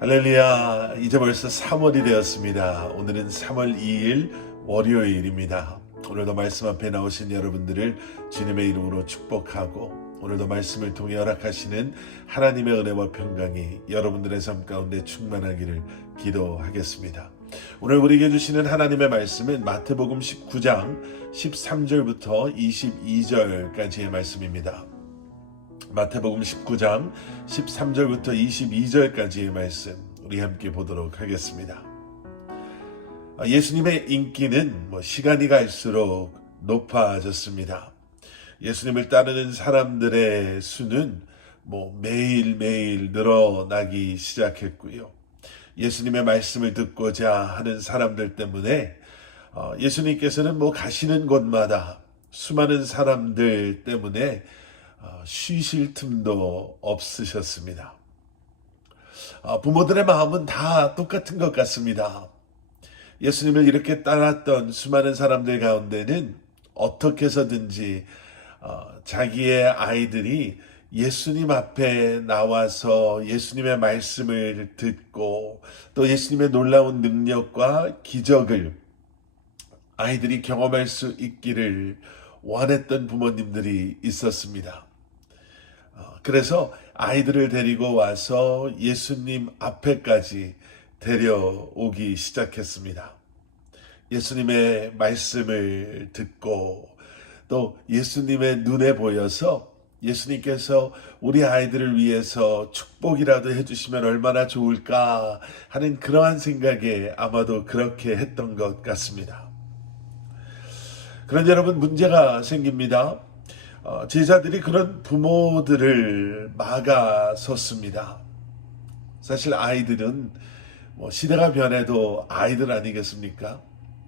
할렐루야. 이제 벌써 3월이 되었습니다. 오늘은 3월 2일 월요일입니다. 오늘도 말씀 앞에 나오신 여러분들을 주님의 이름으로 축복하고 오늘도 말씀을 통해 허락하시는 하나님의 은혜와 평강이 여러분들의 삶 가운데 충만하기를 기도하겠습니다. 오늘 우리에게 주시는 하나님의 말씀은 마태복음 19장 13절부터 22절까지의 말씀입니다. 마태복음 19장 13절부터 22절까지의 말씀 우리 함께 보도록 하겠습니다. 예수님의 인기는 시간이 갈수록 높아졌습니다. 예수님을 따르는 사람들의 수는 매일매일 늘어나기 시작했고요. 예수님의 말씀을 듣고자 하는 사람들 때문에 예수님께서는 가시는 곳마다 수많은 사람들 때문에 쉬실 틈도 없으셨습니다. 부모들의 마음은 다 똑같은 것 같습니다. 예수님을 이렇게 따랐던 수많은 사람들 가운데는 어떻게 해서든지 자기의 아이들이 예수님 앞에 나와서 예수님의 말씀을 듣고 또 예수님의 놀라운 능력과 기적을 아이들이 경험할 수 있기를 원했던 부모님들이 있었습니다. 그래서 아이들을 데리고 와서 예수님 앞에까지 데려오기 시작했습니다. 예수님의 말씀을 듣고 또 예수님의 눈에 보여서 예수님께서 우리 아이들을 위해서 축복이라도 해주시면 얼마나 좋을까 하는 그러한 생각에 아마도 그렇게 했던 것 같습니다. 그런데 여러분, 문제가 생깁니다. 제자들이 그런 부모들을 막아섰습니다. 사실 아이들은 시대가 변해도 아이들 아니겠습니까?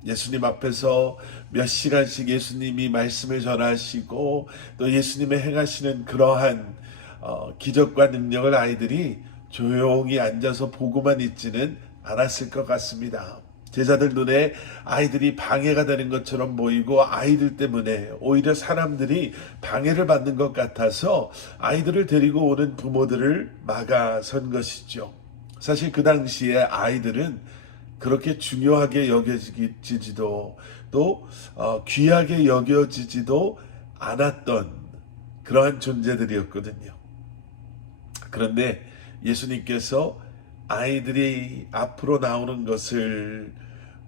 예수님 앞에서 몇 시간씩 예수님이 말씀을 전하시고 또 예수님의 행하시는 그러한 기적과 능력을 아이들이 조용히 앉아서 보고만 있지는 않았을 것 같습니다. 제자들 눈에 아이들이 방해가 되는 것처럼 보이고 아이들 때문에 오히려 사람들이 방해를 받는 것 같아서 아이들을 데리고 오는 부모들을 막아선 것이죠. 사실 그 당시에 아이들은 그렇게 중요하게 여겨지지도 또 귀하게 여겨지지도 않았던 그러한 존재들이었거든요. 그런데 예수님께서 아이들이 앞으로 나오는 것을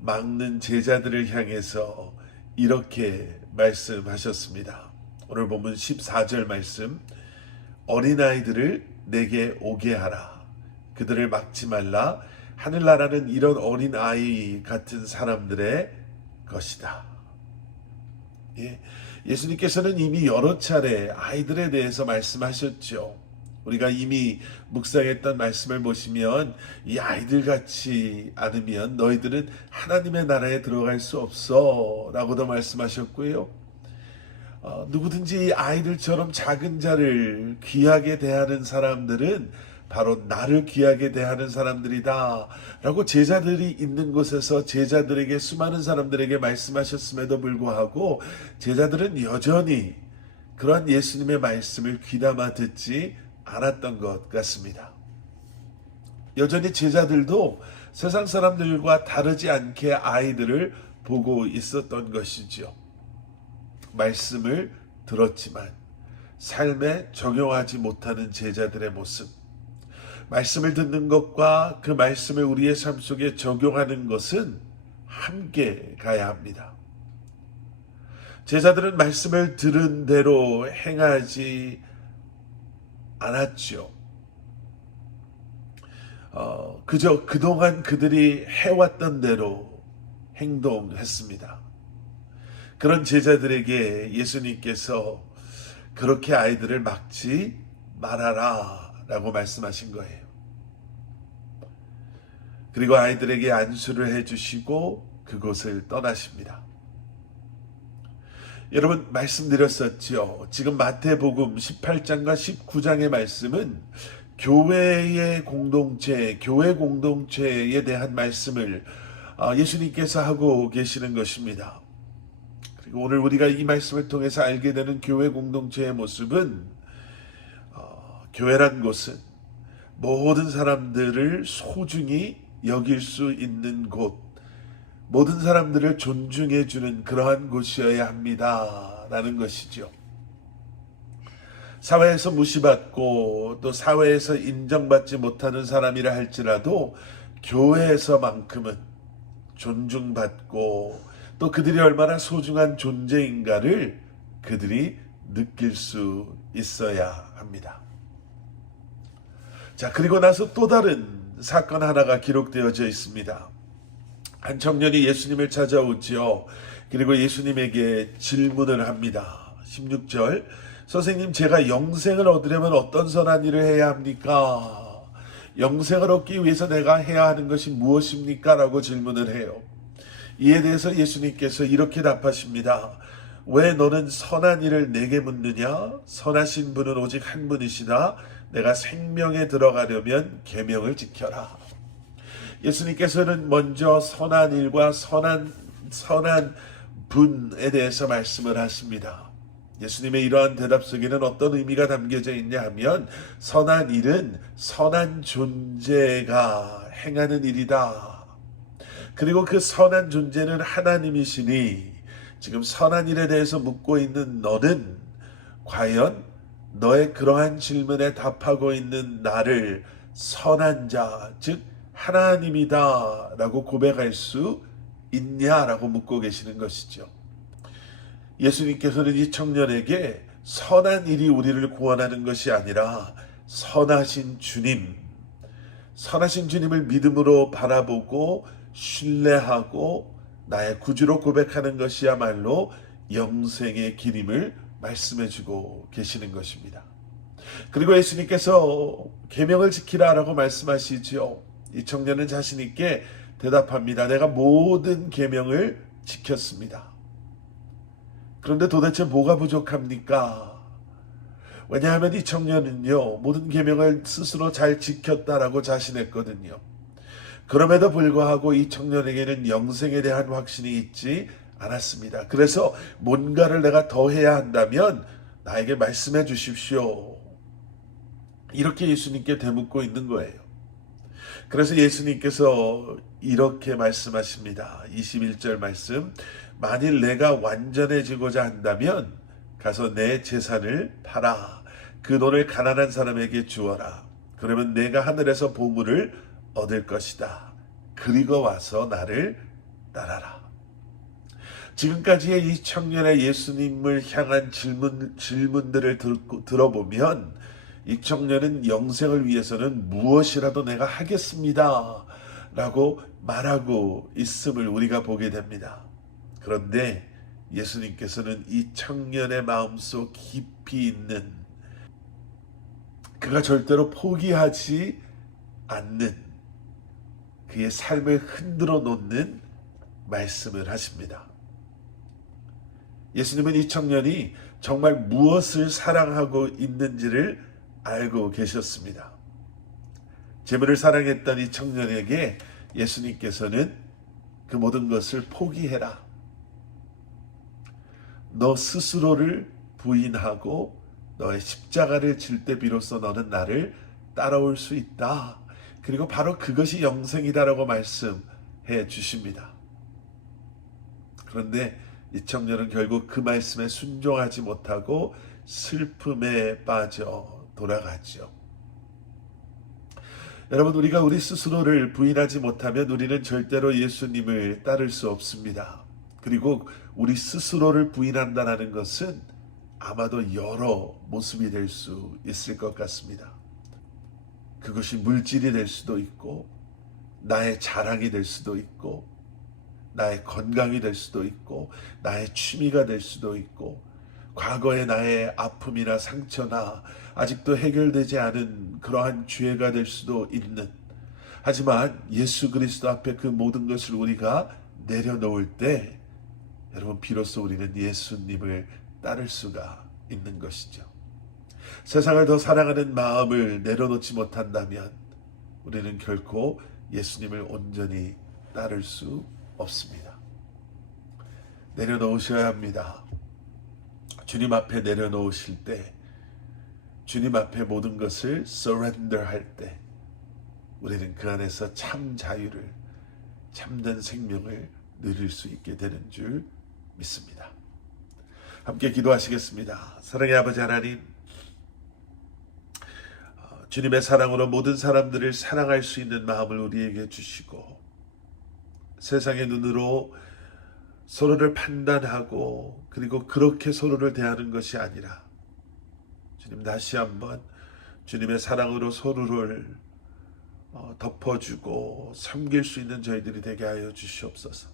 막는 제자들을 향해서 이렇게 말씀하셨습니다. 오늘 본문 14절 말씀, 어린아이들을 내게 오게 하라. 그들을 막지 말라. 하늘나라는 이런 어린아이 같은 사람들의 것이다. 예수님께서는 이미 여러 차례 아이들에 대해서 말씀하셨죠. 우리가 이미 묵상했던 말씀을 보시면 이 아이들 같지 않으면 너희들은 하나님의 나라에 들어갈 수 없어 라고도 말씀하셨고요. 누구든지 아이들처럼 작은 자를 귀하게 대하는 사람들은 바로 나를 귀하게 대하는 사람들이다 라고 제자들이 있는 곳에서 제자들에게 수많은 사람들에게 말씀하셨음에도 불구하고 제자들은 여전히 그러한 예수님의 말씀을 귀담아 듣지 않았던 것 같습니다. 여전히 제자들도 세상 사람들과 다르지 않게 아이들을 보고 있었던 것이죠. 말씀을 들었지만 삶에 적용하지 못하는 제자들의 모습, 말씀을 듣는 것과 그 말씀을 우리의 삶 속에 적용하는 것은 함께 가야 합니다. 제자들은 말씀을 들은 대로 행하지 않았죠. 그저 그동안 그들이 해왔던 대로 행동했습니다. 그런 제자들에게 예수님께서 그렇게 아이들을 막지 말아라 라고 말씀하신 거예요. 그리고 아이들에게 안수를 해주시고 그곳을 떠나십니다. 여러분, 말씀드렸었죠. 지금 마태복음 18장과 19장의 말씀은 교회의 공동체, 교회 공동체에 대한 말씀을 예수님께서 하고 계시는 것입니다. 그리고 오늘 우리가 이 말씀을 통해서 알게 되는 교회 공동체의 모습은 교회란 곳은 모든 사람들을 소중히 여길 수 있는 곳, 모든 사람들을 존중해 주는 그러한 곳이어야 합니다. 라는 것이죠. 사회에서 무시받고 또 사회에서 인정받지 못하는 사람이라 할지라도 교회에서만큼은 존중받고 또 그들이 얼마나 소중한 존재인가를 그들이 느낄 수 있어야 합니다. 자, 그리고 나서 또 다른 사건 하나가 기록되어져 있습니다. 한 청년이 예수님을 찾아오지요. 그리고 예수님에게 질문을 합니다. 16절, 선생님, 제가 영생을 얻으려면 어떤 선한 일을 해야 합니까? 영생을 얻기 위해서 내가 해야 하는 것이 무엇입니까? 라고 질문을 해요. 이에 대해서 예수님께서 이렇게 답하십니다. 왜 너는 선한 일을 내게 묻느냐? 선하신 분은 오직 한 분이시다. 내가 생명에 들어가려면 계명을 지켜라. 예수님께서는 먼저 선한 일과 선한 분에 대해서 말씀을 하십니다. 예수님의 이러한 대답 속에는 어떤 의미가 담겨져 있냐 하면 선한 일은 선한 존재가 행하는 일이다. 그리고 그 선한 존재는 하나님이시니 지금 선한 일에 대해서 묻고 있는 너는 과연 너의 그러한 질문에 답하고 있는 나를 선한 자, 즉 하나님이다 라고 고백할 수 있냐라고 묻고 계시는 것이죠. 예수님께서는 이 청년에게 선한 일이 우리를 구원하는 것이 아니라 선하신 주님을 믿음으로 바라보고 신뢰하고 나의 구주로 고백하는 것이야말로 영생의 길임을 말씀해주고 계시는 것입니다. 그리고 예수님께서 계명을 지키라라고 말씀하시지요. 이 청년은 자신 있게 대답합니다. 내가 모든 계명을 지켰습니다. 그런데 도대체 뭐가 부족합니까? 왜냐하면 이 청년은요, 모든 계명을 스스로 잘 지켰다라고 자신했거든요. 그럼에도 불구하고 이 청년에게는 영생에 대한 확신이 있지 않았습니다. 그래서 뭔가를 내가 더 해야 한다면 나에게 말씀해 주십시오. 이렇게 예수님께 대묻고 있는 거예요. 그래서 예수님께서 이렇게 말씀하십니다. 21절 말씀. 만일 내가 완전해지고자 한다면 가서 내 재산을 팔아 그 돈을 가난한 사람에게 주어라. 그러면 내가 하늘에서 보물을 얻을 것이다. 그리고 와서 나를 따라라. 지금까지의 이 청년의 예수님을 향한 질문들을 들어보면 이 청년은 영생을 위해서는 무엇이라도 내가 하겠습니다 라고 말하고 있음을 우리가 보게 됩니다. 그런데 예수님께서는 이 청년의 마음속 깊이 있는 그가 절대로 포기하지 않는 그의 삶을 흔들어 놓는 말씀을 하십니다. 예수님은 이 청년이 정말 무엇을 사랑하고 있는지를 알고 계셨습니다. 재물을 사랑했던 이 청년에게 예수님께서는 그 모든 것을 포기해라. 너 스스로를 부인하고 너의 십자가를 질 때 비로소 너는 나를 따라올 수 있다. 그리고 바로 그것이 영생이다라고 말씀해 주십니다. 그런데 이 청년은 결국 그 말씀에 순종하지 못하고 슬픔에 빠져 돌아가죠. 여러분, 우리가 우리 스스로를 부인하지 못하면 우리는 절대로 예수님을 따를 수 없습니다. 그리고 우리 스스로를 부인한다는 것은 아마도 여러 모습이 될 수 있을 것 같습니다. 그것이 물질이 될 수도 있고 나의 자랑이 될 수도 있고 나의 건강이 될 수도 있고 나의 취미가 될 수도 있고 과거의 나의 아픔이나 상처나 아직도 해결되지 않은 그러한 죄가 될 수도 있는, 하지만 예수 그리스도 앞에 그 모든 것을 우리가 내려놓을 때 여러분 비로소 우리는 예수님을 따를 수가 있는 것이죠. 세상을 더 사랑하는 마음을 내려놓지 못한다면 우리는 결코 예수님을 온전히 따를 수 없습니다. 내려놓으셔야 합니다. 주님 앞에 내려놓으실 때, 주님 앞에 모든 것을 surrender 할 때, 우리는 그 안에서 참 자유를, 참된 생명을 누릴 수 있게 되는 줄 믿습니다. 함께 기도하시겠습니다. 사랑의 아버지 하나님, 주님의 사랑으로 모든 사람들을 사랑할 수 있는 마음을 우리에게 주시고, 세상의 눈으로 서로를 판단하고 그리고 그렇게 서로를 대하는 것이 아니라 주님, 다시 한번 주님의 사랑으로 서로를 덮어주고 섬길 수 있는 저희들이 되게 하여 주시옵소서.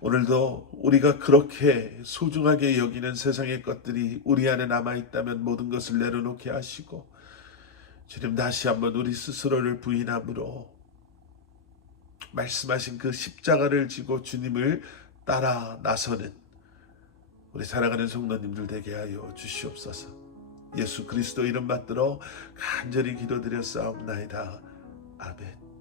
오늘도 우리가 그렇게 소중하게 여기는 세상의 것들이 우리 안에 남아있다면 모든 것을 내려놓게 하시고, 주님, 다시 한번 우리 스스로를 부인함으로 말씀하신 그 십자가를 지고 주님을 따라 나서는 우리 사랑하는 성도님들 되게 하여 주시옵소서. 예수 그리스도 이름 받들어 간절히 기도드렸사옵나이다. 아멘.